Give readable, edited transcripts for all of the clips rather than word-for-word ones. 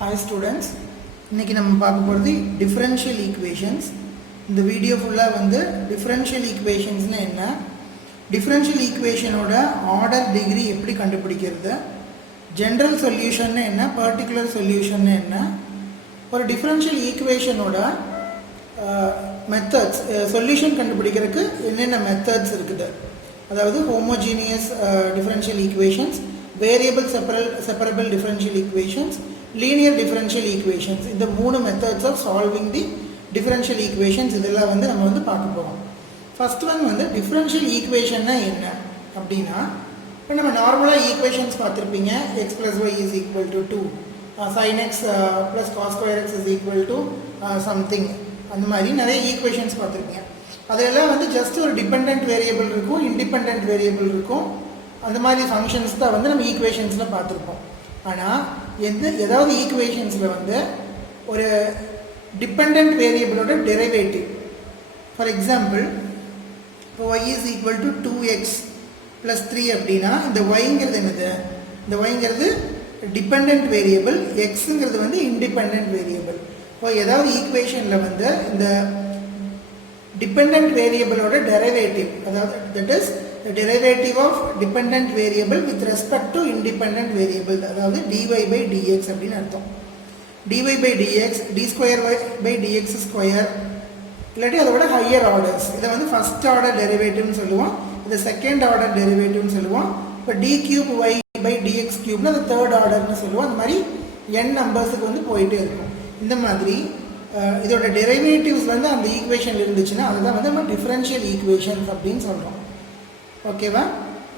Hi students, இன்னைக்கு நம்ம பார்க்க போகிறது differential equations. இந்த வீடியோ ஃபுல்லாக வந்து differential equationsனா என்ன, differential equationோட ஆர்டர் டிகிரி எப்படி கண்டுபிடிக்கிறது, ஜென்ரல் சொல்யூஷன்னா என்ன, பர்டிகுலர் சொல்யூஷன்னா என்ன, ஒரு differential equationோட மெத்தட்ஸ் சொல்யூஷன் கண்டுபிடிக்கிறதுக்கு என்னென்ன மெத்தட்ஸ் இருக்குது, அதாவது homogeneous differential equations, variable separable differential equations, linear differential equations. இந்த மூணு methods of solving the differential equations இதெல்லாம் வந்து நம்ம வந்து பார்க்க போகிறோம். ஃபர்ஸ்ட் ஒன் வந்து differential equationனா என்ன அப்படின்னா, இப்போ நம்ம நார்மலாக ஈக்குவேஷன்ஸ் பார்த்துருப்பீங்க. x plus y is equal to 2, sin x plus cos square x is equal to something, அந்த மாதிரி நிறைய ஈக்குவேஷன்ஸ் பார்த்துருப்பீங்க. அதெல்லாம் வந்து ஜஸ்ட் ஒரு டிபெண்ட் வேரியபிள் இருக்கும், இண்டிபெண்ட் வேரியபிள் இருக்கும், அந்த மாதிரி ஃபங்க்ஷன்ஸ் தான் வந்து நம்ம ஈக்குவேஷன்ஸில் பார்த்துருப்போம். ஆனால் ஏதாவது ஈக்குவேஷன்ஸில் வந்து ஒரு டிபெண்ட் வேரியபிளோட டெரிவேட்டிவ், ஃபார் எக்ஸாம்பிள் இப்போ y is equal to 2x plus 3 அப்படின்னா இந்த yங்கிறது என்னது, இந்த yங்கிறது டிபெண்ட் வேரியபிள், xங்கிறது வந்து இண்டிபெண்ட் வேரியபிள். இப்போ ஏதாவது ஈக்குவேஷனில் வந்து இந்த டிபெண்ட் வேரியபிளோட டெரிவேட்டிவ், அதாவது that is the derivative of dependent variable with respect to independent variable, அதாவது dy by dx அப்படின்னு அர்த்தம். dy by dx, d square by dx square, இல்லாட்டி அதோட ஹையர் ஆர்டர்ஸ், இதை வந்து ஃபர்ஸ்ட் ஆர்டர் டெரிவேட்டிவ்னு சொல்லுவோம், இதை செகண்ட் ஆர்டர் டெரிவேட்டிவ்னு சொல்லுவோம். இப்போ d cube y by dx cube அது தேர்ட் ஆர்டர்னு சொல்லுவோம். அந்த மாதிரி n நம்பர்ஸுக்கு வந்து போயிட்டே இருக்கும். இந்த மாதிரி இதோட டெரிவேட்டிவ்ஸ் வந்து அந்த ஈக்குவேஷன் இருந்துச்சுன்னா அதுதான் வந்து நம்ம டிஃபரன்ஷியல் ஈக்குவேஷன்ஸ் அப்படின்னு சொல்கிறோம். ஓகேவா?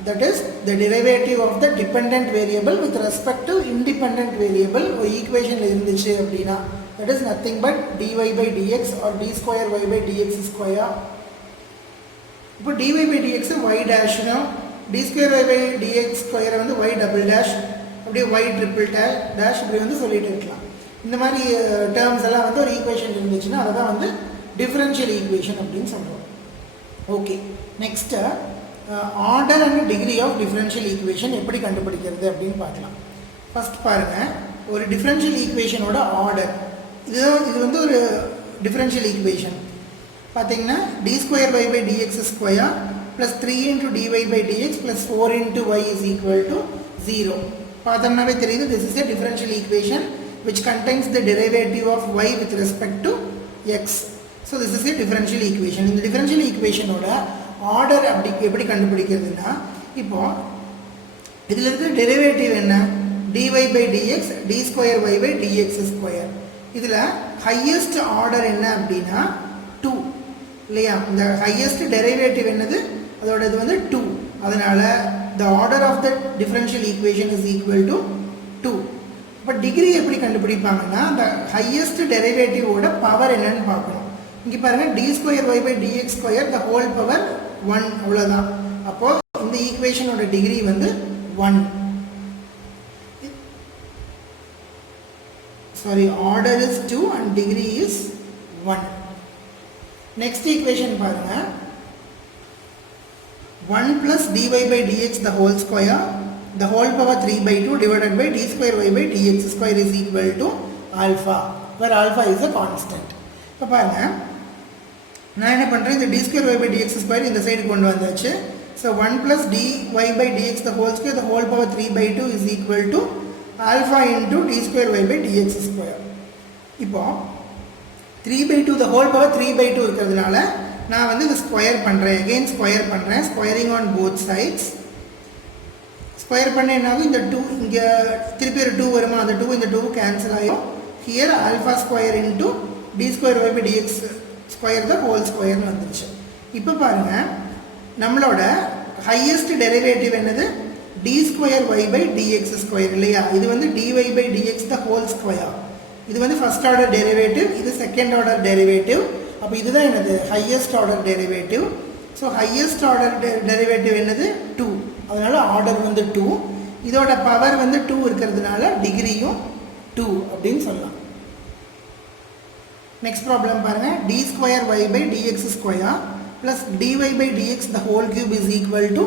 that is the derivative of the dependent variable with respect to independent variable. ஒரு ஈக்குவேஷன் இருந்துச்சு அப்படின்னா that is nothing but dy by dx or d square y by dx square. இப்போ dy by dx y dash னா d square y by dx square வந்து y double dash, அப்படியே y triple dash இப்படி வந்து சொல்லிட்டு இருக்கலாம். இந்த மாதிரி டேர்ம்ஸ் எல்லாம் வந்து ஒரு ஈக்குவேஷன் இருந்துச்சுன்னா அதை தான் வந்து டிஃபரன்ஷியல் ஈக்குவேஷன் அப்படின்னு சொல்கிறோம். Okay, next order and degree of differential equation எப்படி கண்டுபிடிக்கிறது அப்படின்னு பார்க்கலாம். ஃபர்ஸ்ட் பாருங்கள், ஒரு டிஃபரன்ஷியல் ஈக்குவேஷனோட ஆர்டர், இது வந்து ஒரு டிஃபரன்ஷியல் ஈக்குவேஷன் பார்த்தீங்கன்னா d square y by dx square plus 3 into dy by dx plus 4 into y is equal to 0. பார்த்தோம்னாவே தெரியுது, this is a differential equation which contains the derivative of y with respect to x. So this is a differential equation. இந்த differential equationோட order அப்படி எப்படி கண்டுபிடிக்கிறதுனா, இப்போ இதில் இருக்கிற derivative என்ன, dy by dx d square y by dx square. இதில் highest order என்ன அப்படின்னா 2 இல்லையா, இந்த ஹையஸ்ட் டெரிவேட்டிவ் என்னது, அதோட இது வந்து 2. அதனால the order of the differential equation is equal to 2. இப்போ டிகிரி எப்படி கண்டுபிடிப்பாங்கன்னா, அந்த ஹையஸ்ட் டெரிவேட்டிவோட பவர் என்னன்னு பார்க்கணும். இங்கே பாருங்கள், d square y by dx square the whole power 1, அவ்வளோதான். அப்போது இந்த ஈக்குவேஷனோட டிகிரி வந்து 1. Sorry, order is 2 and degree is 1. Next equation பாருங்கள், 1 plus dy by dx the whole square the whole power 3 by 2 divided by d square y by dx square is equal to alpha, where alpha is a constant. இப்போ பாருங்கள், நான் என்ன பண்ணுறேன், இந்த d square y by dx square இந்த side கொண்டு வந்தாச்சு. So 1 plus dy by dx the whole square the whole power 3 by 2 is equal to alpha into d square y by dx square. இப்போ 3 by 2 the whole power 3 by 2 இருக்கிறதுனால நான் வந்து இது square பண்ணுறேன், again square பண்ணுறேன், squaring on both sides. Square பண்ண என்னாகும், இந்த 2 இங்கே திருப்பி ஒரு 2 வருமா, அந்த 2 இந்த 2 கேன்சல் ஆகும். Here alpha square into d square y by dx square தான் ஹோல் ஸ்கொயர்னு வந்துருச்சு. இப்போ பாருங்கள், நம்மளோட ஹையஸ்ட் டெரிவேட்டிவ் என்னது, d square y by dx square இல்லையா, இது வந்து dy by dx the whole square. இது வந்து ஃபர்ஸ்ட் ஆர்டர் டெரிவேட்டிவ், இது செகண்ட் ஆர்டர் டெரிவேட்டிவ். அப்போ இதுதான் என்னது, highest order derivative. So highest order derivative என்னது 2, அதனால ஆர்டர் வந்து 2. இதோட பவர் வந்து 2 இருக்கிறதுனால டிகிரியும் 2 அப்படின்னு சொல்லலாம். நெக்ஸ்ட் ப்ராப்ளம் பாருங்கள், d square y by dx square plus d y by dx the whole cube is equal to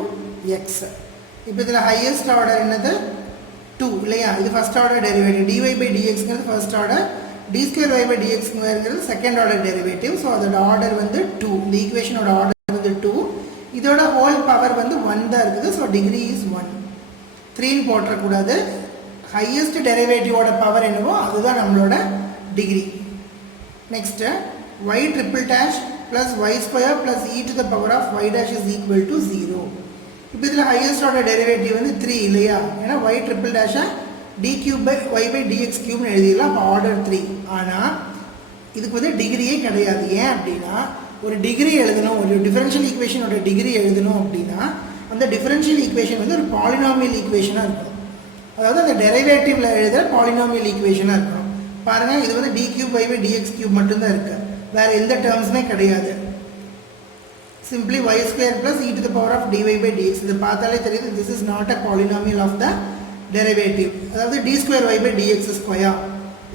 x. இப்போ இதில் ஹையஸ்ட் ஆர்டர் என்னது 2 இல்லையா, இது first order derivative. dy by dxங்கிறது first order, d square y by dxங்கிறது second order derivative. So அதோட order வந்து 2, இந்த ஈக்குவேஷனோட ஆர்டர் வந்து 2, இதோட ஹோல் பவர் வந்து 1 தான் இருக்குது. ஸோ டிகிரி இஸ் 1, 3ன்னு போட்டக்கூடாது. ஹையஸ்ட் டெரிவேட்டிவோட பவர் என்னவோ அதுதான் நம்மளோட degree. Next y triple dash plus y square plus e to the power of y dash is equal to 0. இப்போ இதில் ஹையஸ்ட் ஆர்டர் டெரிவேட்டிவ் வந்து 3 இல்லையா, ஏன்னா y triple dash d cube by y by dx cube எழுதிடலாம். அப்போ order 3. ஆனால் இதுக்கு வந்து டிகிரியே கிடையாது. ஏன் அப்படின்னா ஒரு டிகிரி எழுதணும், ஒரு டிஃபரன்ஷியல் ஈக்குவேஷனோட டிகிரி எழுதணும் அப்படின்னா அந்த டிஃபரன்ஷியல் ஈக்குவேஷன் வந்து ஒரு பாலினாமியல் ஈக்குவேஷனாக இருக்கணும். அதாவது அந்த டெரிவேட்டிவ்ல எழுத பாலினாமியல் ஈக்குவேஷனாக இருக்கணும். பாருங்கள், இது வந்து d cube y by dx cube மட்டும்தான் இருக்குது, வேறு எந்த டேர்ம்ஸுமே கிடையாது. Simply y square plus e to the power of dy by dx. இது பார்த்தாலே தெரியுது, this is not a polynomial of the derivative. அதாவது d square y by dx square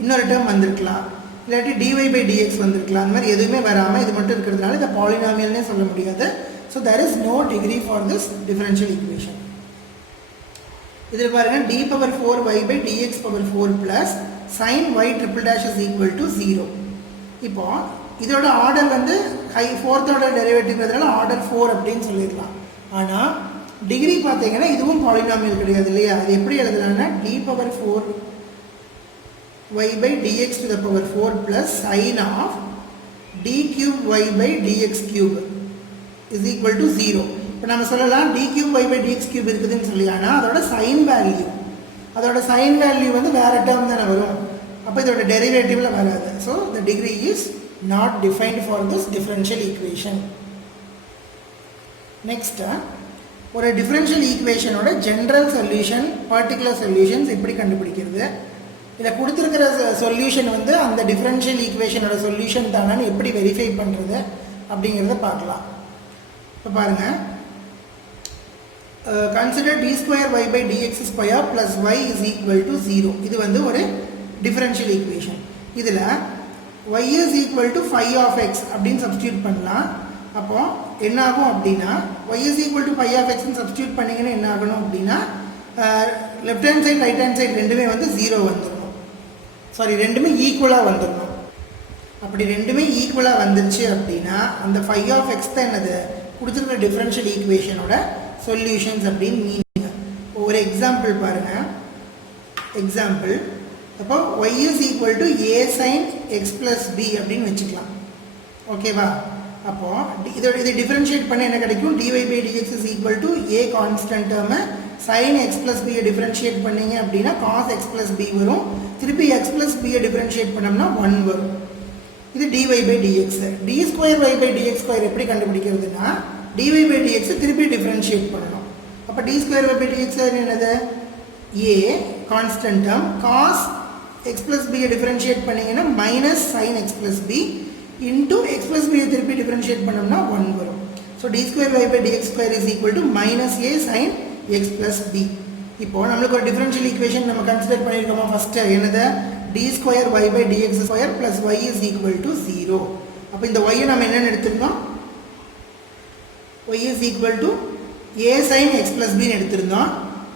இன்னொரு டேர்ம் வந்திருக்கலாம், இல்லாட்டி dy by dx வந்திருக்கலாம். அந்த மாதிரி எதுவுமே வராமல் இது மட்டும் இருக்கிறதுனால இதை பாலினாமியல்னே சொல்ல முடியாது. So there is no degree for this differential equation. இதில் பாருங்கள், d power 4y by dx power 4 plus sin y triple dash is equal to 0. இப்போ இதோட ஆர்டர் வந்து ஃபோர்த் ஆர்டர் டெரிவேட்டிவ்ங்கிறதுனால ஆர்டர் 4 அப்படின்னு சொல்லிடலாம். ஆனால் டிகிரி பார்த்தீங்கன்னா இதுவும் பாலினாமியல் கிடையாது இல்லையா. அது எப்படி எழுதலாம்னா d power 4 y by dx to the power 4 plus sin of d cube y by dx cube is equal to 0. இப்போ நம்ம சொல்லலாம் d cube y by dx cube இருக்குதுன்னு சொல்லி, ஆனால் அதோட சைன் வேல்யூ வந்து வேறு டேர்ம் தானே வரும். அப்போ இதோட டெரிவேட்டிவ்ல வராது. So the degree is not defined for this differential equation. Next, ஒரு differential equationோட ஜென்ரல் சொல்யூஷன், பர்டிகுலர் சொல்யூஷன்ஸ் எப்படி கண்டுபிடிக்கிறது, இதில் கொடுத்துருக்கிற சொல்யூஷன் வந்து அந்த டிஃபரன்ஷியல் ஈக்குவேஷனோட சொல்யூஷன் தானான்னு எப்படி வெரிஃபை பண்ணுறது அப்படிங்கிறத பார்க்கலாம். இப்போ பாருங்கள், consider d square y by dx square plus y is equal to 0. இது வந்து ஒரு டிஃபரன்ஷியல் ஈக்குவேஷன். இதில் y is equal to phi of x அப்படின்னு சப்ஸ்டியூட் பண்ணலாம். அப்போ என்ன ஆகும் அப்படின்னா y is equal to phi of x substitute பண்ணிங்கன்னா என்ன ஆகணும் அப்படின்னா left hand side right hand side ரெண்டுமே வந்து 0 வந்துடணும். சாரி, ரெண்டுமே ஈக்குவலாக வந்துடணும். அப்படி ரெண்டுமே ஈக்குவலாக வந்துருச்சு அப்படின்னா அந்த phi of x தான் என்னது கொடுத்துருக்கிற டிஃபரன்ஷியல் ஈக்குவேஷனோட சொல்யூஷன்ஸ் அப்படின்னு மீனிங். ஒரு எக்ஸாம்பிள் பாருங்கள். எக்ஸாம்பிள், அப்போ y is equal to a sin x plus b அப்படின்னு வச்சுக்கலாம். ஓகேவா? அப்போது இதை டிஃபரன்ஷியேட் பண்ண என்ன கிடைக்கும், dy by dx is equal to a constant டேர்மை sin x plus b differentiate பண்ணிங்க அப்படின்னா cos x plus b வரும். திருப்பி x plus b டிஃபரன்ஷியேட் பண்ணோம்னா 1 வரும். இது dy by dx. d square y by dx square எப்படி கண்டுபிடிக்கிறதுனா dy by dx திருப்பி டிஃபரன்ஷியேட் பண்ணணும். அப்போ d square y by dx என்னது, a constant term, cos x plus b differentiate பண்ணிங்கன்னா minus sin x plus b into x plus b திருப்பி differentiate பண்ணோம்னா 1 வரும். So d square y by dx square is equal to minus a sin x plus b. இப்போ நம்மளுக்கு ஒரு differential equation நம்ம consider பண்ணியிருக்கோமா first, என்னது d square y by dx square plus y is equal to 0. அப்போ இந்த y நம்ம என்னென்னு எடுத்திருந்தோம், y is equal to a sin x plus b எடுத்திருந்தோம்.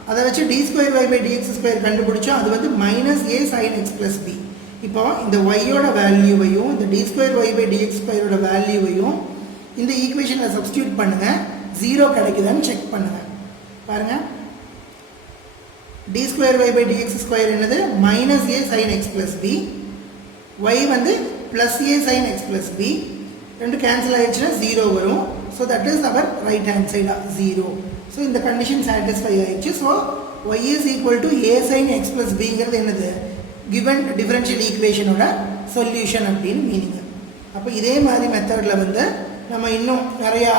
அதை வச்சு d square y by dx square கண்டுபிடிச்சோம். அது வந்து minus a sin x plus b. இப்போ இந்த yயோட வேல்யூவையும் இந்த d square y by dx squareோட வேல்யூவையும் இந்த ஈக்குவேஷனில் சப்ஸ்டியூட் பண்ணுங்கள், 0 கிடைக்குதான்னு செக் பண்ணுங்கள். பாருங்கள், d square y by dx square என்னது minus a sin x plus b, y வந்து plus a sin x plus b, ரெண்டு கேன்சல் ஆயிடுச்சுன்னா 0 வரும். So that is our right hand சைடா 0. ஸோ இந்த கண்டிஷன் சாட்டிஸ்ஃபை ஆயிடுச்சு. So y is equal to a sin x plus bங்கிறது என்னது given differential ஈக்குவேஷனோட சொல்யூஷன் அப்படின்னு மீனிங். அப்போ இதே மாதிரி மெத்தடில் வந்து நம்ம இன்னும் நிறையா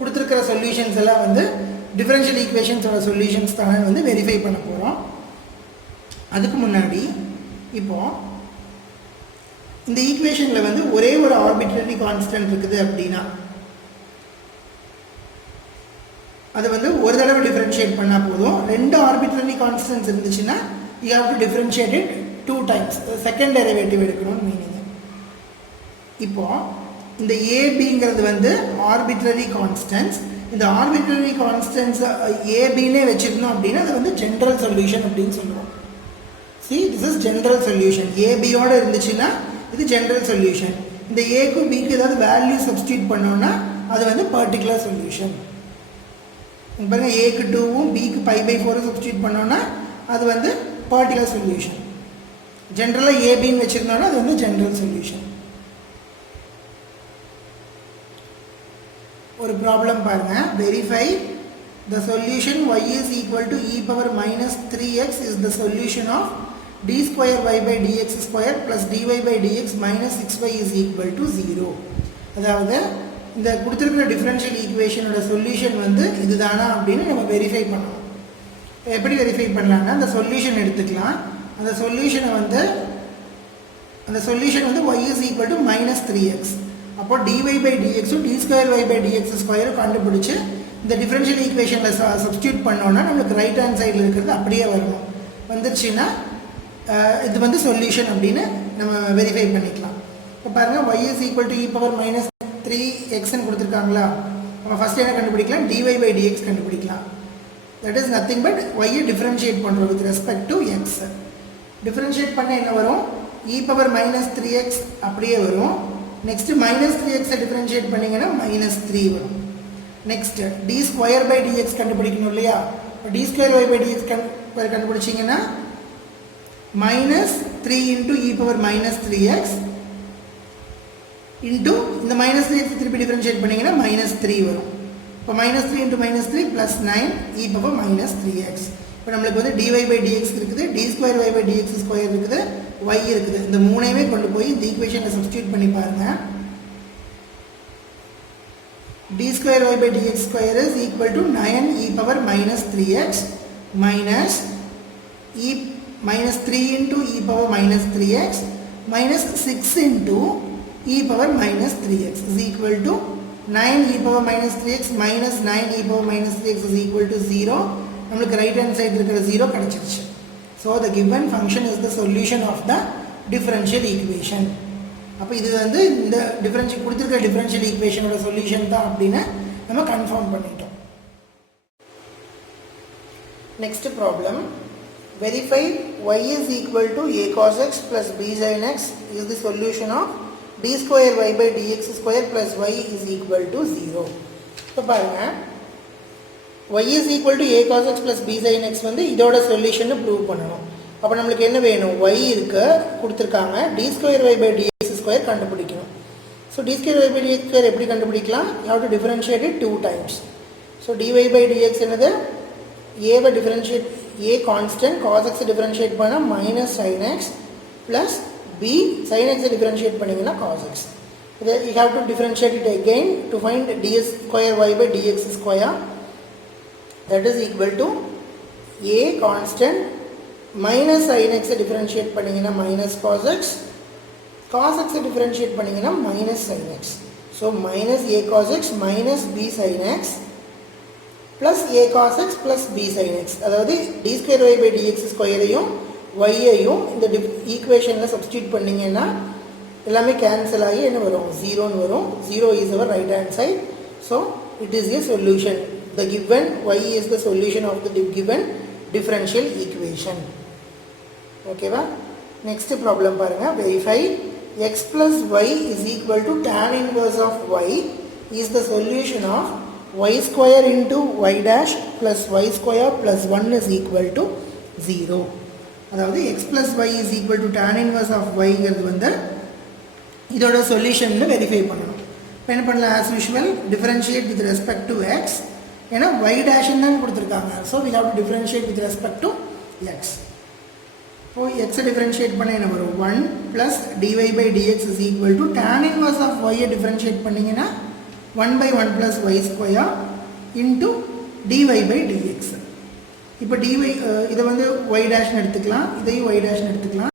கொடுத்துருக்கிற சொல்யூஷன்ஸ் எல்லாம் வந்து டிஃபரன்ஷியல் ஈக்குவேஷன்ஸோட சொல்யூஷன்ஸ் தானே வந்து வெரிஃபை பண்ண போகிறோம். அதுக்கு முன்னாடி இப்போது இந்த ஈக்குவேஷனில் வந்து ஒரே ஒரு ஆர்பிட்ரரி கான்ஸ்டன்ட் இருக்குது அப்படின்னா அது வந்து ஒரு தடவை டிஃபரன்ஷியேட் பண்ணால் போதும். ரெண்டு ஆர்பிட்ரரி கான்ஸ்டன்ட்ஸ் இருந்துச்சுன்னா you have to differentiate it 2 times, second derivative எடுக்கணும்னு மீனிங். இப்போது இந்த ஏபிங்கிறது வந்து ஆர்பிட்ரரி கான்ஸ்டன்ட்ஸ், இந்த ஆர்பிட்ரரி கான்ஸ்டன்ட்ஸ் ஏபின்னே வச்சுருந்தோம் அப்படின்னா அது வந்து ஜென்ரல் சொல்யூஷன் அப்படின்னு சொல்லுவோம். See, this is general solution. ABயோட இருந்துச்சுன்னா இது ஜென்ரல் சொல்யூஷன். இந்த ஏக்கு பிக்கு ஏதாவது வேல்யூ சப்ஸ்டியூட் பண்ணோம்னா அது வந்து பர்டிகுலர் சொல்யூஷன். பாருங்க, ஏக்கு 2வும் பிக்கு π/4 சப்ஸ்டியூட் பண்ணோம்னா அது வந்து பர்டிகுலர் சொல்யூஷன். ஜென்ரலாக ஏபின்னு வச்சுருந்தோம்னா அது வந்து ஜென்ரல் சொல்யூஷன். ஒரு ப்ராப்ளம் பாருங்க. Verify the solution y is equal to e power minus 3x is the solution of d square y by dx square plus dy by dx minus 6y is equal to 0. அதாவது இந்த கொடுத்திருக்கிற differential ஈக்குவேஷனோட solution வந்து இதுதானா அப்படின்னு நம்ம verify பண்ணணும். எப்படி வெரிஃபை பண்ணலாம்னா அந்த சொல்யூஷன் எடுத்துக்கலாம். அந்த சொல்யூஷன் வந்து y is equal to minus 3x. அப்போ dy by dx d square y by dx square கண்டுபிடிச்சு இந்த டிஃபரன்ஷியல் ஈக்குவேஷனில் சப்ஸ்டியூட் பண்ணோன்னா நம்மளுக்கு ரைட் ஹேண்ட் சைடில் இருக்கிறது அப்படியே வரணும். வந்துருச்சுன்னா இது வந்து சொல்யூஷன் அப்படின்னு நம்ம வெரிஃபை பண்ணிக்கலாம். இப்போ பாருங்கள், y is equal to e power minus 3xன்னு கொடுத்துருக்காங்களா. நம்ம ஃபஸ்ட் என்ன கண்டுபிடிக்கலாம், dy by dx கண்டுபிடிக்கலாம். That is nothing but y differentiate பண்ணுறோம் with respect to x. Differentiate பண்ண என்ன வரும், e power minus 3x அப்படியே வரும். நெக்ஸ்ட்டு minus 3xை டிஃபரன்ஷியேட் பண்ணிங்கன்னா minus 3 வரும். Next d square by dx கண்டுபிடிக்கணும் இல்லையா. இப்போ d square y by dx கண்டுபிடிச்சிங்கன்னா -3 into e power -3x into இந்த -3x திருப்பி டிஃபரன்ஷியேட் பண்ணிங்கன்னா -3 வரும். இப்போ -3 into -3 plus 9 e power -3x. இப்போ நம்மளுக்கு வந்து dy by dx இருக்குது, d square y by dx square இருக்குது, y இருக்குது. இந்த மூணையுமே கொண்டு போய் இந்த ஈக்குவேஷனில் சப்ஸ்டியூட் பண்ணி பாருங்கள். d square y by dx square is equal to 9 e power minus 3x minus 3 into e power minus 3x minus 6 into e power minus 3x is equal to 9 e power minus 3x minus 9 e power minus 3x is equal to 0. நம்மளுக்கு right hand side இருக்கிற 0 கிடைச்சிருச்சு. So the given function is the solution of the differential equation. அப்போ இது வந்து இந்த கொடுத்துருக்க differential ஈக்குவேஷனோட solution தான் அப்படின்னு நம்ம கன்ஃபார்ம் பண்ணிட்டோம். Next problem, verify y is equal to a cos x plus b sin x is the solution of d square y by dx square plus y is equal to 0. இப்போ பாருங்க, y is equal to a cos x plus b sin x வந்து இதோட solution prove பண்ணணும். அப்போ நம்மளுக்கு என்ன வேணும், y இருக்கு கொடுத்துருக்காங்க, d square y by dx square கண்டுபிடிக்கணும். So d square y by dx square எப்படி கண்டுபிடிக்கலாம், you have to differentiate it 2 times. So dy by dx என்னது, a by differentiate a constant, cos x differentiate பண்ணால் minus sin x plus b sin x differentiate பண்ணிங்கன்னா cos x. You have to differentiate it again to find d square y by dx square, that is equal to a constant minus sin x differentiate பண்ணிங்கன்னா minus cos x, cos x differentiate பண்ணிங்கன்னா minus sin x. So minus a cos x minus b sin x plus a cos x plus b sin x. அதாவது d square y by dx ஸ்கொயரையும் y ஐயும் இந்த ஈக்குவேஷனில் substitute பண்ணிங்கன்னா எல்லாமே cancel ஆகி என்ன வரும், 0ன்னு வரும். 0 is our right hand side. So it is a solution. The given y is the solution of the given differential equation. ஓகேவா. நெக்ஸ்ட் ப்ராப்ளம் பாருங்க, verify x plus y is equal to tan inverse of y is the solution of y square into y dash plus y square plus 1 is equal to 0. அதாவது x plus y is equal to tan inverse of y ங்கிறது வந்து இதோட solution verify பண்ணணும். இப்போ என்ன பண்ணலாம், as usual differentiate with respect to x. ஏன்னா y dash தான் கொடுத்துருக்காங்க. So we have to differentiate with respect to x. இப்போ x டிஃபரன்ஷியேட் பண்ண என்ன வரும், 1 plus dy by dx is equal to tan inverse of y differentiate பண்ணிங்கன்னா 1 by 1 plus y square into dy by dx. இப்போ dy இதை வந்து y dash எடுத்துக்கலாம், இதையும் y dash எடுத்துக்கலாம்.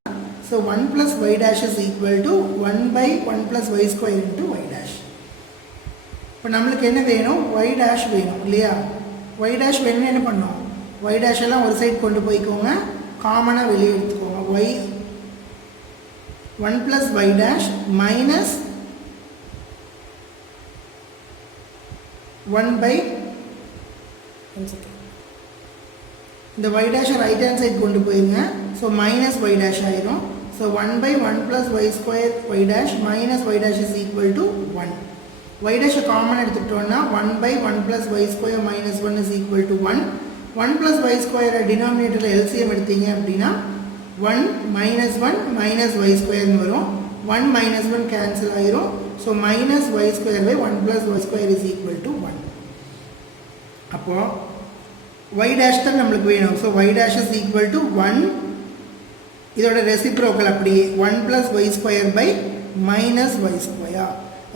So 1 plus y dash is equal to 1 by 1 plus y square into y dash. இப்போ நம்மளுக்கு என்ன வேணும், y dash வேணும் இல்லையா. y dash வேணும்னு என்ன பண்ணோம், y dash எல்லாம் ஒரு சைடு கொண்டு போய்க்கோங்க, காமனாக வெளியே எடுத்துக்கோங்க. y 1 plus y dash minus 1 by 1 second. இந்த y dash right hand side கொண்டு போயிருங்க. ஸோ மைனஸ் y dash ஆயிரும். So 1 by 1 plus y square y dash minus y dash is equal to 1. y dash common எடுத்துக்கிட்டோம்னா 1 by 1 plus y square minus 1 is equal to 1. 1 plus y square டினாமினேட்டரில் LCM எடுத்தீங்க அப்படின்னா 1 minus 1 minus y square வரும். 1 minus 1 cancel ஆயிரும். So minus y square by 1 plus y square is equal to 1. அப்போ y dash தான் நம்மளுக்கு வேணும். So y dash is equal to 1. இதோட ரெசிப்ரோக்கல் அப்படியே 1 plus y square by minus y square.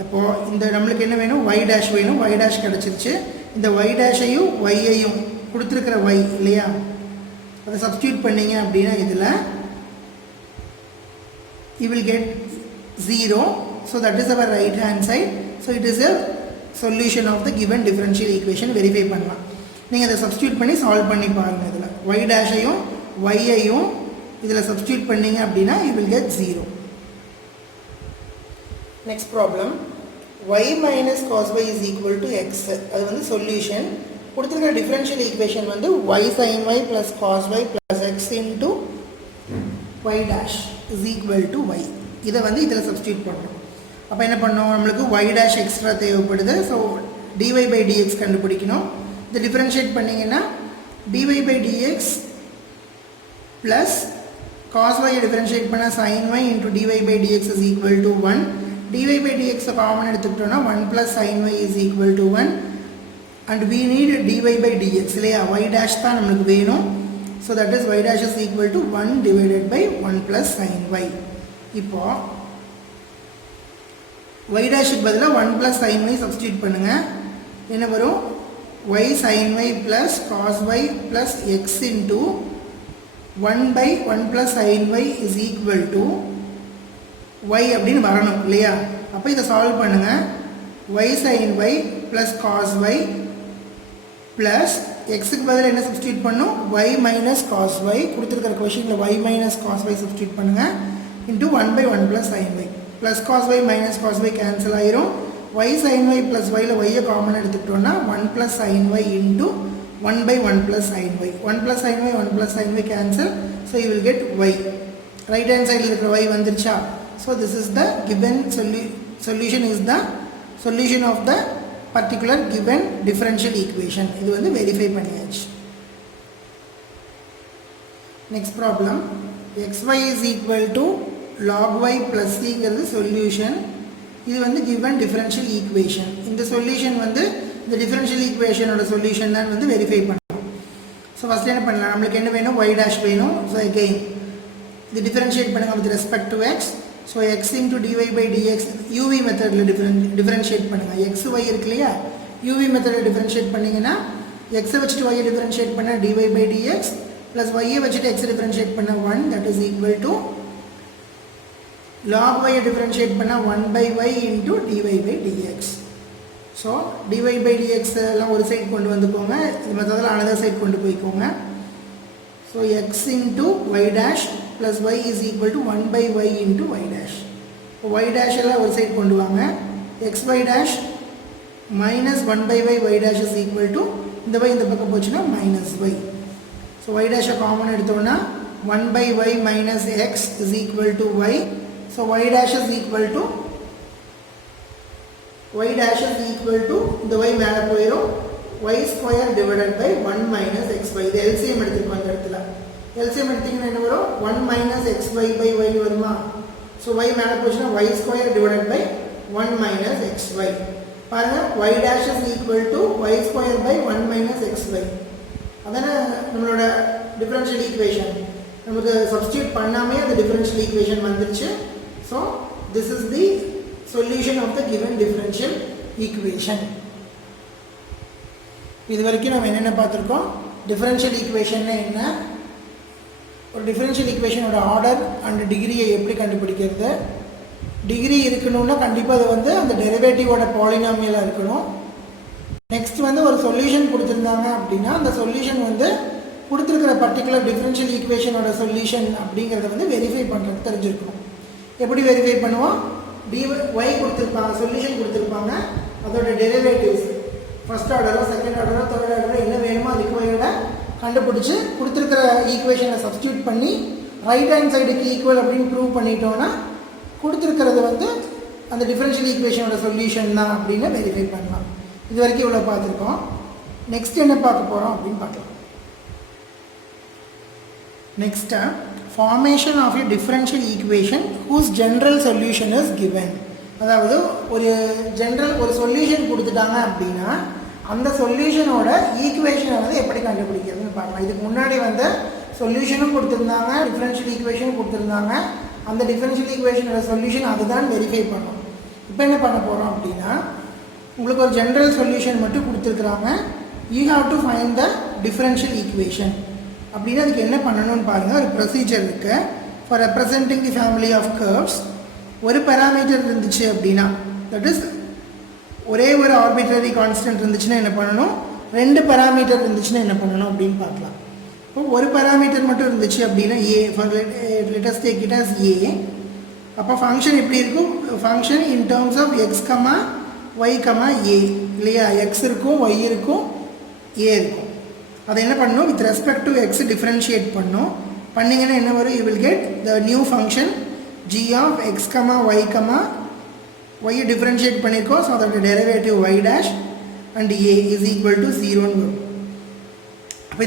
அப்போது இந்த நம்மளுக்கு என்ன வேணும், y dash வேணும். y dash கிடச்சிருச்சு. இந்த y dash-ஐயும் y-ஐயும் கொடுத்துருக்கிற y இல்லையா, அதை சப்ஸ்டியூட் பண்ணிங்க அப்படின்னா இதில் you will get 0. So that is our right hand side. So it is a solution of the given differential equation. Verify பண்ணலாம். நீங்கள் அதை சப்ஸ்டியூட் பண்ணி சால்வ் பண்ணி பாருங்கள். இதில் y dash-ஐயும் y-ஐயும் இதில் சப்ஸ்டியூட் பண்ணிங்க அப்படின்னா you will get 0. Next problem, y minus cos y is equal to x. அது வந்து சொல்யூஷன். கொடுத்துருக்கிற டிஃபரன்ஷியல் ஈக்குவேஷன் வந்து y sin y plus cos y plus x into y dash is equal to y. இதை வந்து இதில் substitute பண்ணுறோம். அப்போ என்ன பண்ணோம், நம்மளுக்கு y dash எக்ஸ்ட்ரா தேவைப்படுது. ஸோ dy by dx கண்டுபிடிக்கணும். இதை டிஃபரன்ஷியேட் பண்ணிங்கன்னா dy by dx plus cos y differentiate பண்ணால் sin y into dy by dx is equal to 1. dy by dx common எடுத்துக்கிட்டோன்னா 1 plus sin y is equal to 1. And we need dy by dx இல்லையா, y dash தான் நம்மளுக்கு வேணும். So that is y dash is equal to 1 divided by 1 plus sin y. இப்போ y dash-க்கு பதிலாக 1 plus sin y substitute பண்ணுங்க. என்ன வரும், y sin y plus cos y plus x into 1 by 1 plus sin y is equal to y அப்படின்னு வரணும் இல்லையா. அப்போ இதை சால்வ் பண்ணுங்க. y sin y plus cos y plus x-க்கு பதில் என்ன சப்ஸ்டியூட் பண்ணும், y minus cos y. கொடுத்துருக்கிற கொஷனில் y minus cos y substitute பண்ணுங்க into 1 by 1 plus sin y. plus cos y minus cos y cancel ஆயிரும். y sin y plus y-ல y-ஐ common எடுத்துக்கிட்டோன்னா 1 plus sin y into 1 by 1 plus sin y. 1 plus sin y 1 plus sin y cancel. So you will get y. Right hand side இருக்கிற y வந்துருச்சா. So this is the given solution is the solution of the particular given differential equation. இது வந்து verify பண்ணியாச்சு. Next problem, xy is equal to log y plus c-ங்கிறது சொல்யூஷன். இது வந்து given differential equation. இந்த சொல்யூஷன் வந்து இந்த differential equationோட சொல்யூஷன் தான் வந்து வெரிஃபை பண்ணணும். ஸோ ஃபஸ்ட் என்ன பண்ணலாம், நம்மளுக்கு என்ன வேணும், y dash வேணும். ஸோ again இது டிஃபரன்ஷியேட் பண்ணுங்க with respect to x. So x into dy by dx uv மெத்தடில் டிஃபரன்ஷியேட் பண்ணுங்க. x y இருக்கு இல்லையா, uv மெத்தடில் டிஃபரன்ஷியேட் பண்ணிங்கன்னா x-ஐ வச்சுட்டு y-ஐ டிஃபரன்ஷியேட் பண்ண dy by dx plus y-ஐ வச்சுட்டு x-ஐ டிஃபரன்ஷியேட் பண்ண 1, that is equal to log y-ஐ டிஃபரன்ஷியேட் பண்ண 1 by y into dy by dx. So dy by dx எல்லாம் ஒரு சைட் கொண்டு வந்துக்கோங்க, இது மற்றதெல்லாம் அனதர் சைட் கொண்டு போய்க்கோங்க. So x into y dash plus y is equal to 1 by y into y dash. y dash எல்லாம் ஒரு சைட் கொண்டு வாங்க. xy dash minus 1 by y dash is equal to இந்த y இந்த பக்கம் போச்சுன்னா minus y. So y dash common எடுத்தோன்னா 1 by y minus x is equal to y. So y dash is equal to இந்த y மேலே போயிடும், y square divided by 1 minus xy. இது LCM எடுத்துக்கோ. அந்த இடத்துல LCM எடுத்தீங்கன்னா என்ன வரும், 1 minus xy by y வருமா. ஸோ y மேலே போச்சுன்னா y square divided by 1 minus xy. பாருங்க, y dash is equal to y square by 1 minus xy. அதான நம்மளோட டிஃபரன்ஷியல் ஈக்குவேஷன். நமக்கு சப்ஸ்டியூட் பண்ணாமே அந்த டிஃபரன்ஷியல் ஈக்குவேஷன் வந்துருச்சு. So this is the solution of the given differential equation. இது வரைக்கும் நம்ம என்னென்ன பார்த்துருக்கோம், டிஃபரன்ஷியல் ஈக்குவேஷன்னா என்ன, ஒரு டிஃபரன்ஷியல் ஈக்குவேஷனோட ஆர்டர் அண்ட் டிகிரியை எப்படி கண்டுபிடிக்கிறது, டிகிரி இருக்கணும்னா கண்டிப்பாக அது வந்து அந்த டெரிவேட்டிவோட பாலினாமியலாக இருக்கணும். நெக்ஸ்ட் வந்து ஒரு சொல்யூஷன் கொடுத்துருந்தாங்க அப்படின்னா அந்த சொல்யூஷன் வந்து கொடுத்துருக்கிற பர்டிகுலர் டிஃபரன்ஷியல் ஈக்குவேஷனோட சொல்யூஷன் அப்படிங்கிறத வந்து வெரிஃபை பண்ணுறது தெரிஞ்சிருக்கணும். எப்படி வெரிஃபை பண்ணுவோம், dy கொடுத்துருப்பாங்க, சொல்யூஷன் கொடுத்துருப்பாங்க, அதோட டெரிவேட்டிவ்ஸ் ஃபர்ஸ்ட் ஆர்டரோ செகண்ட் ஆர்டரோ தேர்ட் ஆர்டரோ என்ன வேணுமோ அது ஈக்குவலோட கண்டுபிடிச்சி கொடுத்துருக்கிற ஈக்குவேஷனை சப்ஸ்டியூட் பண்ணி ரைட் ஹேண்ட் சைடுக்கு ஈக்குவல் அப்படின்னு ப்ரூவ் பண்ணிட்டோன்னா கொடுத்துருக்கிறது வந்து அந்த டிஃபரன்ஷியல் ஈக்குவேஷனோட சொல்யூஷன் தான் அப்படின்னு வெரிஃபை பண்ணலாம். இது வரைக்கும் இவ்வளோ பார்த்துருக்கோம். நெக்ஸ்ட் என்ன பார்க்க போகிறோம் அப்படின்னு பார்க்கலாம். Next formation of a differential equation whose general solution is given. அதாவது ஒரு ஜென்ரல் ஒரு சொல்யூஷன் கொடுத்துட்டாங்க அப்படின்னா அந்த சொல்யூஷனோட ஈக்குவேஷனை வந்து எப்படி கண்டுபிடிக்கிறதுன்னு பார்க்கலாம். இதுக்கு முன்னாடி வந்து சொல்யூஷனும் கொடுத்துருந்தாங்க, டிஃபரன்ஷியல் ஈக்குவேஷனும் கொடுத்துருந்தாங்க. அந்த டிஃபரன்ஷியல் ஈக்குவேஷனோட சொல்யூஷன் அதுதான் வெரிஃபை பண்ணணும். இப்போ என்ன பண்ண போகிறோம் அப்படின்னா உங்களுக்கு ஒரு ஜென்ரல் சொல்யூஷன் மட்டும் கொடுத்துருக்குறாங்க. You have to find the differential equation. அப்படின்னா அதுக்கு என்ன பண்ணணும்னு பாருங்கள். ஒரு ப்ரொசீஜர் இருக்குது. For representing the family of curves ஒரு பேராமீட்டர் இருந்துச்சு அப்படின்னா, தட் இஸ் ஒரே ஒரு ஆர்பிட்ரரி கான்ஸ்டன்ட் இருந்துச்சுன்னா என்ன பண்ணணும், ரெண்டு பேராமீட்டர் இருந்துச்சுன்னா என்ன பண்ணணும் அப்படின்னு பார்க்கலாம். இப்போ ஒரு பேராமீட்டர் மட்டும் இருந்துச்சு அப்படின்னா a, for let us take it as a. அப்போ ஃபங்க்ஷன் எப்படி இருக்கும், function in terms of x comma y comma a இல்லையா. எக்ஸ் இருக்கும், ஒய் இருக்கும், ஏ இருக்கும். அதை என்ன பண்ணணும், with respect to x differentiate பண்ணணும். பண்ணிங்கன்னா என்ன வரும், you will get the new function g of x comma y comma y differentiate பண்ணியிருக்கோம். ஸோ அதோட derivative y dash and a is equal to 0ன்னு வரும். அப்போ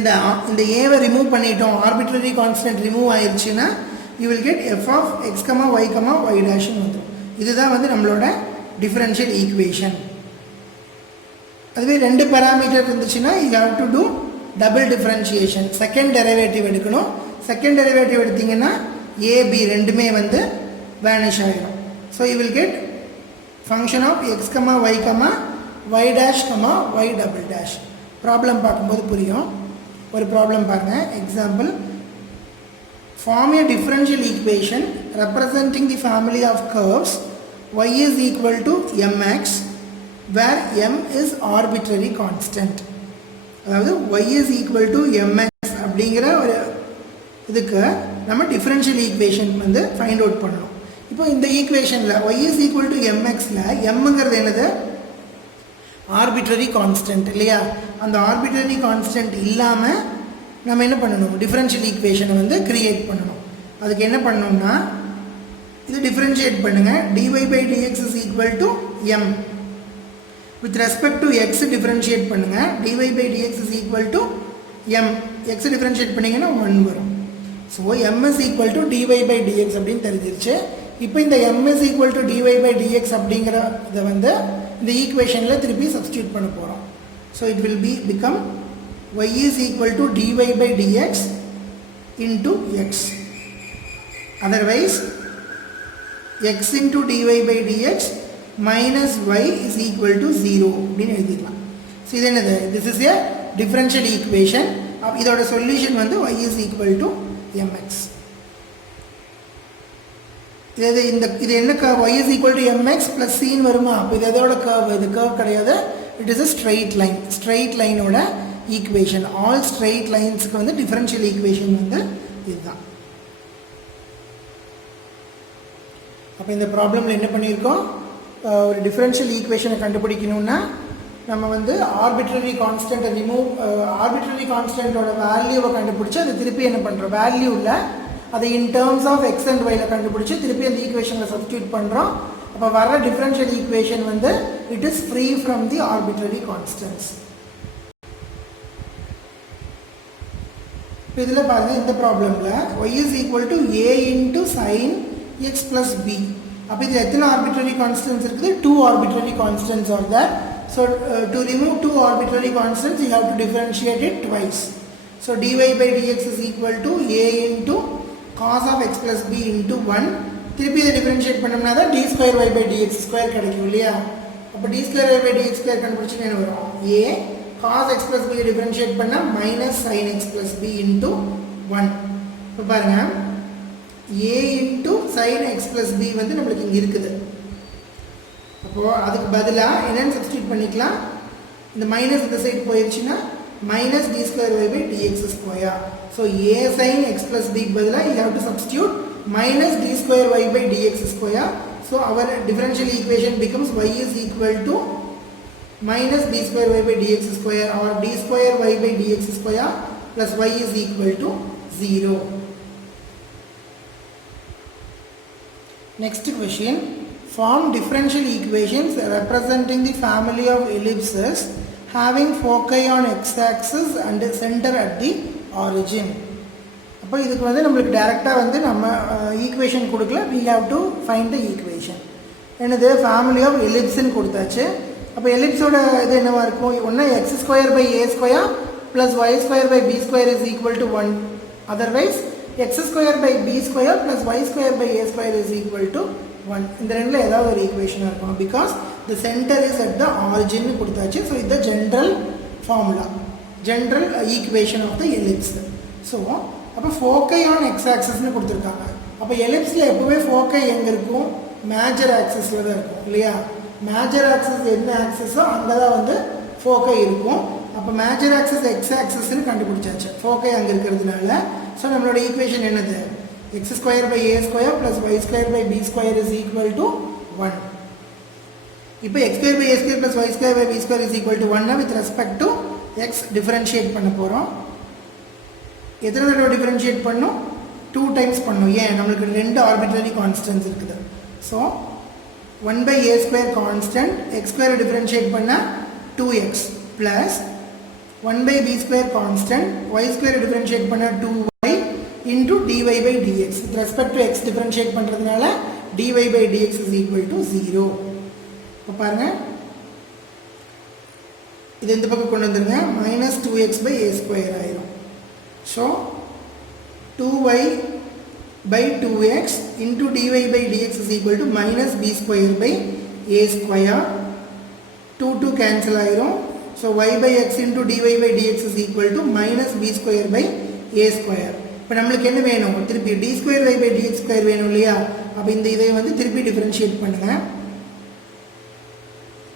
இந்த ஏவை ரிமூவ் பண்ணிட்டோம், ஆர்பிட்ரரி கான்ஸ்டன்ட் ரிமூவ் ஆயிடுச்சுன்னா you will get f of x comma y comma y டேஷ்னு வந்துடும். இதுதான் வந்து நம்மளோட டிஃபரன்ஷியல் ஈக்குவேஷன். அதுவே ரெண்டு பேராமீட்டர் இருந்துச்சுன்னா you have to do double differentiation. Second derivative எடுக்கணும். செகண்ட் டெரிவேட்டிவ் எடுத்திங்கன்னா ஏபி ரெண்டுமே வந்து வேனிஷ் ஆகிடும். So you will get function of x comma y comma y dash comma y double dash. Problem பார்க்கும்போது புரியும். ஒரு ப்ராப்ளம் பாருங்கள். Example, form a differential equation representing the family of curves y is equal to mx where m is arbitrary constant. அதாவது y is equal to mx அப்படிங்கிற ஒரு இதுக்கு நம்ம differential equation வந்து ஃபைண்ட் அவுட் பண்ணணும். இப்போ இந்த ஈக்குவேஷனில் y is equal to mxல mங்கிறது என்னது, ஆர்பிட்ரரி கான்ஸ்டன்ட் இல்லையா. அந்த ஆர்பிட்ரரி கான்ஸ்டன்ட் இல்லாமல் நம்ம என்ன பண்ணணும், டிஃபரன்ஷியல் ஈக்குவேஷனை வந்து க்ரியேட் பண்ணணும். அதுக்கு என்ன பண்ணணும்னா இது டிஃபரன்ஷியேட் பண்ணுங்கள். dy by dx is equal to m. with respect to x differentiate பண்ணுங்கள். dy by dx is equal to m. x differentiate பண்ணிங்கன்னா 1 வரும். So m is equal to dy by dx அப்படின்னு தெரிஞ்சிருச்சு. இப்போ இந்த m is equal to dy by dx அப்படிங்கிற இதை வந்து இந்த ஈக்குவேஷனில் திருப்பி சப்ஸ்டியூட் பண்ண போகிறோம். So it will become y is equal to dy by dx into x. Otherwise x into dy by dx minus y is equal to 0 அப்படின்னு எழுதிடலாம். ஸோ இது என்னது, this is a differential equation. இதோட solution வந்து y is equal to mx. இது என்ன curve, y is equal to mx plus c ன்னு வருமா. அப்போ இது எதோட curve, இது curve கிடையாது, it is a straight line. straight line ஓட ஈக்குவேஷன். ஆல் straight linesக்கு வந்து டிஃபரன்ஷியல் ஈக்குவேஷன் வந்து இதுதான். அப்போ இந்த ப்ராப்ளமில் என்ன பண்ணியிருக்கோம், ஒரு டிஃபரன்ஷியல் ஈக்குவேஷனை கண்டுபிடிக்கணும்னா நம்ம வந்து ஆர்பிட்ரரி கான்ஸ்டன்ட்டை ரிமூவ், ஆர்பிட்ரரி கான்ஸ்டன்ட்டோட வேல்யூவை கண்டுபிடிச்சி அதை திருப்பி என்ன பண்ணுறோம், வேல்யூவில் அதை in terms of x and ஒய்ல கண்டுபிடிச்சி திருப்பி அந்த ஈக்குவேஷனில் சப்ஸ்டியூட் பண்ணுறோம். அப்போ வர டிஃபரன்ஷியல் ஈக்குவேஷன் வந்து it is free from the arbitrary constants. இப்போ இதில் பாருங்கள், இந்த ப்ராப்ளமில் y is equal to a into sin x plus b. அப்போ இதில் எத்தனை ஆர்பிட்ரரி கான்ஸ்டன்ட்ஸ் இருக்குது, 2 arbitrary constants are there. So to remove 2 arbitrary constants you have to differentiate it twice. So dy by dx is equal to a into cos of x plus b into 1. திருப்பி இதை differentiate பண்ணோம்னா தான் d square y by dx square கிடைக்கும் இல்லையா. அப்போ d square y by dx square கண்டுபிடிச்சின்னு என்ன வரும், a cos x plus b differentiate பண்ணால் minus sin x plus b into 1. இப்போ பாருங்கள், a into sin x plus b வந்து நம்மளுக்கு இங்கே இருக்குது. அப்போது அதுக்கு பதிலாக என்னென்னு சப்ஸ்டியூட் பண்ணிக்கலாம், இந்த மைனஸ் இந்த சைடு போயிடுச்சுன்னா minus d square y by dx square. So a sin x plus b பதிலாக you have to substitute minus d square y by dx square. So our differential equation becomes y is equal to minus b square y by dx square or d square y by dx square plus y is equal to 0. Next question. Form differential equations representing the family of ellipses having foci on x-axis and center at the origin. அப்போ இதுக்கு வந்து நம்மளுக்கு டைரெக்டாக வந்து நம்ம equation கொடுக்கல, we have to find the equation. என்னது family of ellipsன்னு கொடுத்தாச்சு. அப்போ எலிப்ஸோட இது என்னவா இருக்கும்? ஒன்று x square by a square plus y square by b square is equal to 1. Otherwise x square by b square plus y square by a square is equal to 1. இந்த ரெண்டில் ஏதாவது ஒரு ஈக்குவேஷனாக இருக்கணும். Because the centre is at the origin கொடுத்தாச்சு. So இது general formula, general equation of the ellipse. So அப்போ ஃபோக்கை ஆன் எக்ஸ் ஆக்சஸ்ன்னு கொடுத்துருக்காங்க. அப்போ எலிப்ஸில் எப்போவுமே ஃபோக்கை எங்கே இருக்கும்? மேஜர் ஆக்சஸில் தான் இருக்கும் இல்லையா? மேஜர் ஆக்சஸ் என்ன ஆக்சஸோ அங்கே தான் வந்து ஃபோக்கை இருக்கும். அப்போ மேஜர் ஆக்சஸ் எக்ஸ் ஆக்சஸ்ன்னு கண்டுபிடிச்சாச்சு ஃபோக்கை அங்கே இருக்கிறதுனால. ஸோ நம்மளோட ஈக்குவேஷன் என்னது? x square by a square plus y square by b square is equal to 1. இப்போ x square by a square plus y square by b square is equal to 1 with respect to x differentiate பண்ண போகிறோம். எத்தனை தடவை differentiate பண்ணோம்? 2 times பண்ணோம். ஏன்? நம்மளுக்கு ரெண்டு arbitrary constants இருக்குது. So 1 by a square constant, x square differentiate பண்ண 2x plus 1 by b square constant, y square differentiate பண்ண 2y into dy by dx. With respect to x differentiate பண்ணுறதுனால dy by dx is equal to 0. இப்போ பாருங்க, இது இந்த பக்கம் கொண்டு வந்துருங்க, minus 2x by a square ஆயிரும். So 2y by 2x into dy by dx is equal to minus b square by a square. 2 cancel ஆயிரும். So y by x into dy by dx is equal to minus b square by a square. இப்போ நம்மளுக்கு என்ன வேணும்? திருப்பி d square y by dx square வேணும் இல்லையா? அப்போ இந்த இதை வந்து திருப்பி டிஃபரன்ஷியேட் பண்ணுங்கள்.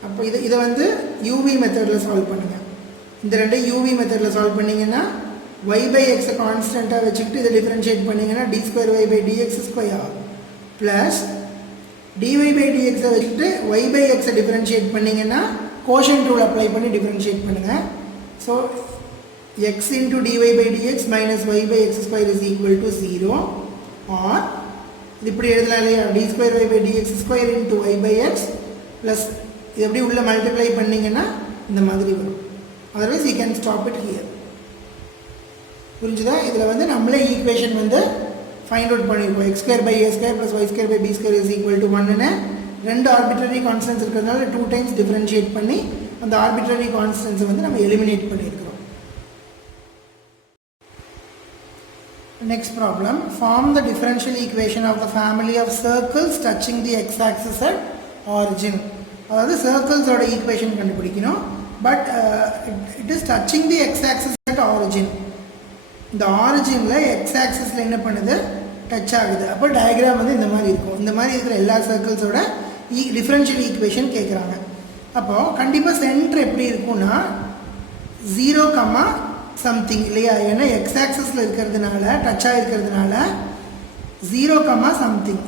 அப்போ இதை வந்து யூவி மெத்தடில் சால்வ் பண்ணுங்கள். இந்த ரெண்டு யூவி மெத்தடில் சால்வ் பண்ணிங்கன்னா ஒய் பை எக்ஸை கான்ஸ்டண்ட்டாக வச்சுக்கிட்டு இதை டிஃபரன்ஷியேட் பண்ணிங்கன்னா d square y by dx square plus d y by டிஎக்ஸை வச்சுட்டு ஒய் பை எக்ஸை டிஃபரன்ஷியேட் பண்ணிங்கன்னா கோஷன்ட் ரூல் அப்ளை பண்ணி டிஃபரன்ஷியேட் பண்ணுங்கள். So x into dy by dx minus y by x square is equal to 0 or இது இப்படி எழுதலாம் இல்லையா? d square y by dx square into y by x plus இது எப்படி உள்ள மல்டிப்ளை பண்ணிங்கன்னா இந்த மாதிரி வரும். otherwise you can stop it here. புரிஞ்சுதா? இதில் வந்து நம்மளே ஈக்குவேஷன் வந்து ஃபைண்ட் அவுட் பண்ணியிருக்கோம். x square by a square plus y square by b square is equal to 1ன்னு ரெண்டு ஆர்பிட்ரரி கான்ஸ்டன்ட்ஸ் இருக்கிறதுனால 2 times டிஃபரன்ஷியேட் பண்ணி அந்த ஆர்பிட்ரரி கான்ஸ்டன்ட்ஸை வந்து நம்ம எலிமினேட் பண்ணியிருக்கோம். Next problem. Form the differential equation of the family of circles touching the x-axis at origin. அதாவது circles-ஓட equation கண்டுபிடிக்கணும். But it is touching the x-axis at origin. இந்த ஆரிஜினில் x-axisல என்ன பண்ணுது? டச் ஆகுது. அப்போ டயக்ராம் வந்து இந்த மாதிரி இருக்கும். இந்த மாதிரி இருக்கிற எல்லா சர்க்கிள்ஸோட டிஃபரன்ஷியல் ஈக்குவேஷன் கேட்குறாங்க. அப்போது கண்டிப்பாக சென்டர் எப்படி இருக்கும்னா 0, சம்திங் இல்லையா? ஏன்னா எக்ஸ் ஆக்சஸில் இருக்கிறதுனால டச் ஆகிருக்கிறதுனால 0, சம்திங்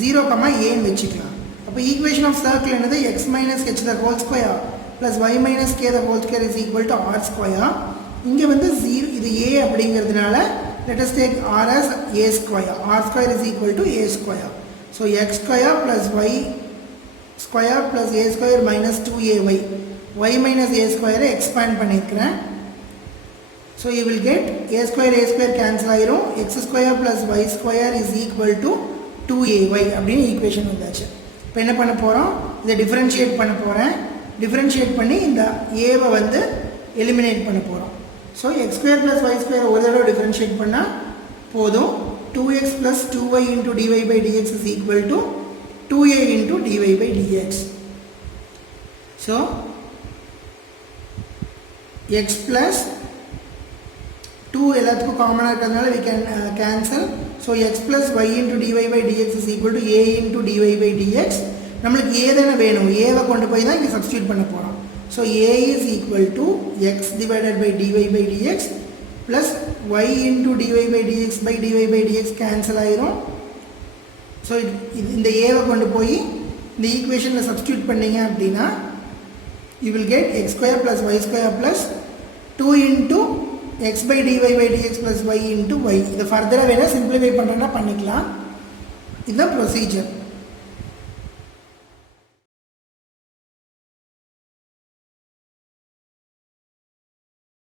0, ஏன்னு வச்சுக்கலாம். அப்போ ஈக்குவேஷன் ஆஃப் சர்க்கிள் என்னது? X minus h the whole square plus y minus k the whole square is equal to r square. இங்கே வந்து 0 இது ஏ அப்படிங்கிறதுனால let us take r as a square. R square is equal to a square. So x square plus y square plus a square minus 2ay. Y minus a ஸ்கொயரை expand பண்ணியிருக்கிறேன். So you will get a square cancel ஆயிரும். x square plus y square is equal to 2ay அப்படின்னு equation வந்தாச்சு. இப்போ என்ன பண்ண போகிறோம்? இதை டிஃபரன்ஷியேட் பண்ண போகிறேன். டிஃபரன்ஷியேட் பண்ணி இந்த ஏவை வந்து எலிமினேட் பண்ண போகிறோம். So x square plus y square ஒரு தடவை டிஃபரன்ஷியேட் பண்ணால் போதும். 2x plus 2y into dy by dx is equal to 2a into dy by dx. So x plus 2 எல்லாத்துக்கும் காமனாக இருக்கிறதுனால we can cancel. So x plus y into dy by dx is equal to a into dy by dx. நம்மளுக்கு a தானே வேணும், ஏவை கொண்டு போய் தான் இங்கே சப்ஸ்டியூட் பண்ண போகிறோம். So a is equal to x divided by dy by dx plus y into dy by dx by dy by dx cancel ஆயிரும். ஸோ இந்த ஏவை கொண்டு போய் இந்த ஈக்குவேஷனில் சப்ஸ்டியூட் பண்ணிங்க அப்படின்னா you will get x square plus y square plus 2 into x by dy by dx plus y into y. இதை ஃபர்தராக வேணால் சிம்பிளிஃபை பண்ணுறேன்னா பண்ணிக்கலாம். இதுதான் ப்ரொசீஜர்.